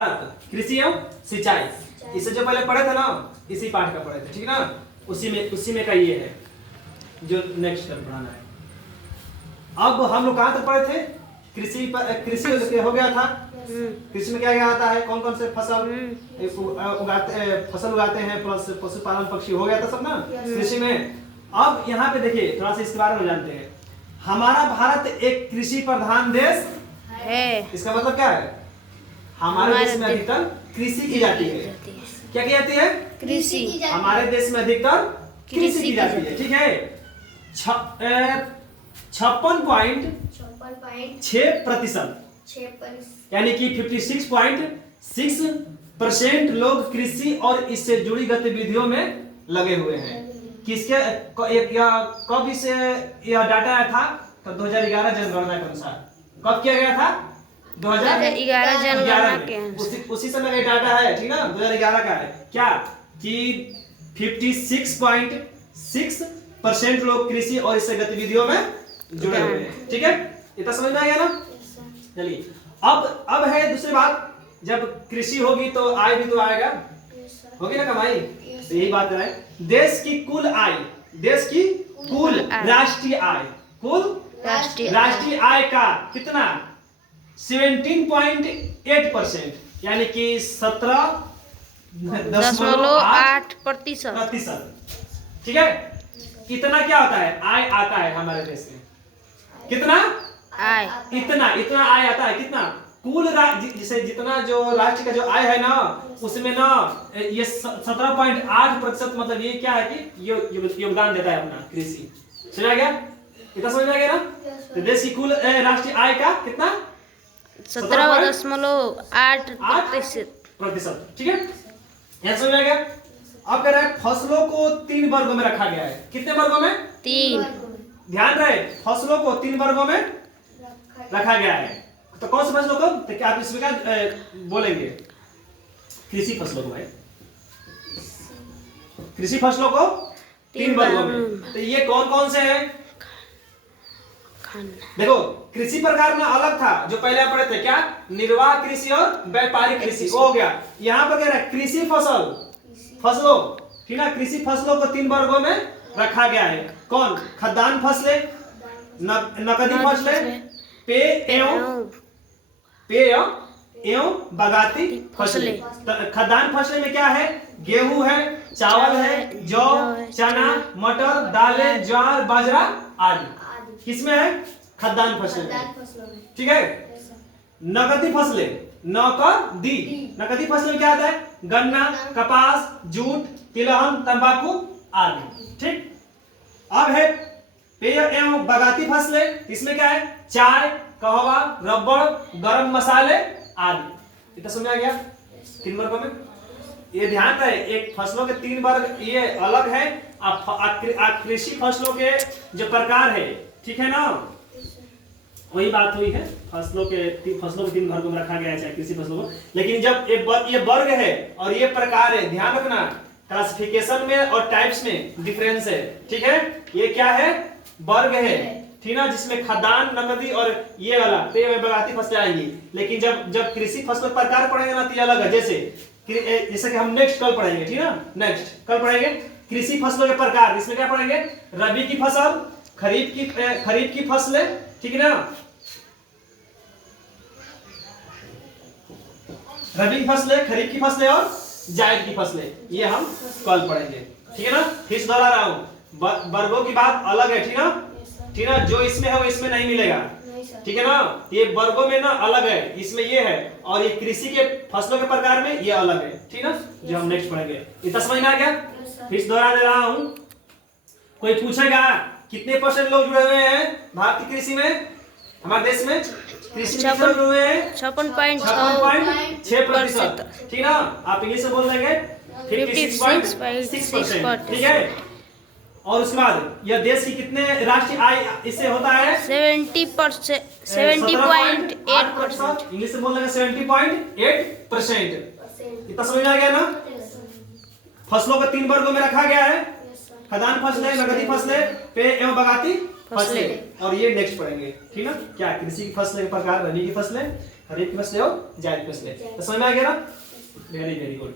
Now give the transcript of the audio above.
कृषि एवं सिंचाई, इससे जो पहले पढ़े थे ना, इसी पाठ का पढ़े थे, ठीक ना। उसी में का ये है जो नेक्स्ट कल पढ़ाना है। अब हम लोग कहाँ तक पढ़े थे? कृषि हो गया था। कृषि में क्या क्या आता है, कौन कौन से फसल उगाते हैं, प्लस पशुपालन पक्षी हो गया था सब ना कृषि में। अब यहाँ पे देखिए थोड़ा सा इसके बारे में जानते हैं। हमारा भारत एक कृषि प्रधान देश है। इसका मतलब क्या है? हमारे देश में अधिकतर कृषि की जाती है। क्या की जाती है? कृषि। हमारे देश में अधिकतर कृषि की जाती है, ठीक है। 56.6%, यानी कि 56.6% लोग कृषि और इससे जुड़ी गतिविधियों में लगे हुए हैं। किसके कब इसे यह डाटा आया था? तो 2011 जनगणना के अनुसार। कब किया गया था? 2011 जनगणना के। उसी समय का डाटा है, ठीक ना, 2011 का है। क्या कि 56.6% लोग कृषि और इससे गतिविधियों में जुड़े हुए हैं, ठीक है। इतना समझ में आ गया ना? चलिए अब है दूसरी बात। जब कृषि होगी तो आय भी तो आएगा, होगी ना कमाई। तो यही बात है, देश की कुल आय, राष्ट्रीय आय का कितना? 17.8%, यानी कि 17.8%, ठीक है। इतना क्या होता है? आय आता है हमारे देश में। कितना आय? इतना आय आता है। कितना? कुल जिसे जितना जो राष्ट्र का जो आय है ना, उसमें ना ये 17.8%, मतलब ये क्या है कि योगदान देता है अपना कृषि। समझ आ गया? इतना समझ में आ गया ना? तो देश की कुल राष्ट्रीय आय का कितना? 17.8%, ठीक है। यह समझ में आ गया? अब कह रहा है फसलों को 3 वर्गों में रखा गया है। कितने वर्गों में? 3। ध्यान रहे, फसलों को 3 वर्गों में रखा गया है। तो कौन सी फसलों को? तो क्या आप इसमें क्या बोलेंगे? कृषि फसलों को भाई, कृषि फसलों को 3 वर्गों में। तो ये कौन कौन से हैं? देखो कृषि प्रकार ना अलग था, जो पहले आप पढ़े थे। क्या? निर्वाह कृषि और व्यापारिक कृषि, वो हो गया। यहाँ पर कह रहा है कृषि फसलों, ठीक है। कृषि फसलों को 3 वर्गों में रखा गया है। कौन? खाद्यान्न फसलें, नकदी फसलें, पेय एवं बागाती फसलें। खाद्यान्न फसलें में क्या है? गेहूं है, चावल है, जौ, चना, मटर, दालें, ज्वार, बाजरा आदि। किसमें है? खाद्यान्न फसलें, ठीक है। नकदी फसलें, नकदी फसलें में क्या आता है? गन्ना, कपास, जूट, तिलहन, तंबाकू आदि, ठीक। अब है पेय एवं बागाती फसलें। इसमें क्या है? चाय, कहवा, रबड़, गरम मसाले आदि। इतना समझ आ गया? 3 वर्गों में। ये ध्यान रहे, एक फसलों के 3 वर्ग ये अलग है। कृषि फसलों के जो प्रकार है, ठीक है ना, वही बात हुई है। फसलों के 3 वर्गों में रखा गया है, चाहे कृषि फसलों को। लेकिन जब ये वर्ग है और ये प्रकार है, ध्यान रखना, क्लासिफिकेशन में और टाइप्स में डिफरेंस है, ठीक है। ये क्या है? वर्ग है, ठीक ना, जिसमें खाद्यान्न, नकदी और ये वाला पेय एवं बागाती फसलें आएंगी। लेकिन जब कृषि फसलों प्रकार पढ़ेंगे ना, तो अलग है। जैसे कि हम नेक्स्ट कल पढ़ेंगे, ठीक ना, नेक्स्ट कल पढ़ेंगे कृषि फसलों के प्रकार। इसमें क्या पढ़ेंगे? रबी की फसल, खरीफ की फसलें, ठीक है ना, रबी की फसलें, खरीफ की फसलें और जायद की फसलें, ये हम कल पढ़ेंगे, ठीक है ना। फिर दोहरा रहा हूं, वर्गों की बात अलग है, ठीक ना, जो इसमें है वो इसमें नहीं मिलेगा, ठीक है ना। ये वर्गों में ना अलग है, इसमें ये है, और ये कृषि के फसलों के प्रकार में ये अलग है, ठीक ना, जो हम नेक्स्ट पढ़ेंगे। इतना समझ में आ गया? फिर दोहरा दे रहा हूं। कोई पूछेगा कितने % लोग जुड़े हुए हैं भारत की कृषि में? हमारे देश में कृषि में जुड़े हुए हैं 56.6%, ठीक ना। आप इंग्लिश में बोल देंगे 56.6%, ठीक है। और उसके बाद यह देश की कितने राष्ट्रीय आय इससे होता है? 70.8%। इंग्लिश में बोल देंगे 70.8%। इतना समझ में आ गया ना? फसलों को 3 वर्गों में रखा गया है। खाद्यान्न फसलें, नकदी फसलें, पेय एवं बागाती फसलें, और ये नेक्स्ट पढ़ेंगे, ठीक ना। क्या? कृषि की फसलें के प्रकार, रबी की फसलें, हर एक की फसलें और जायद फसलें। तो समझ में आ गया ना? Very very good.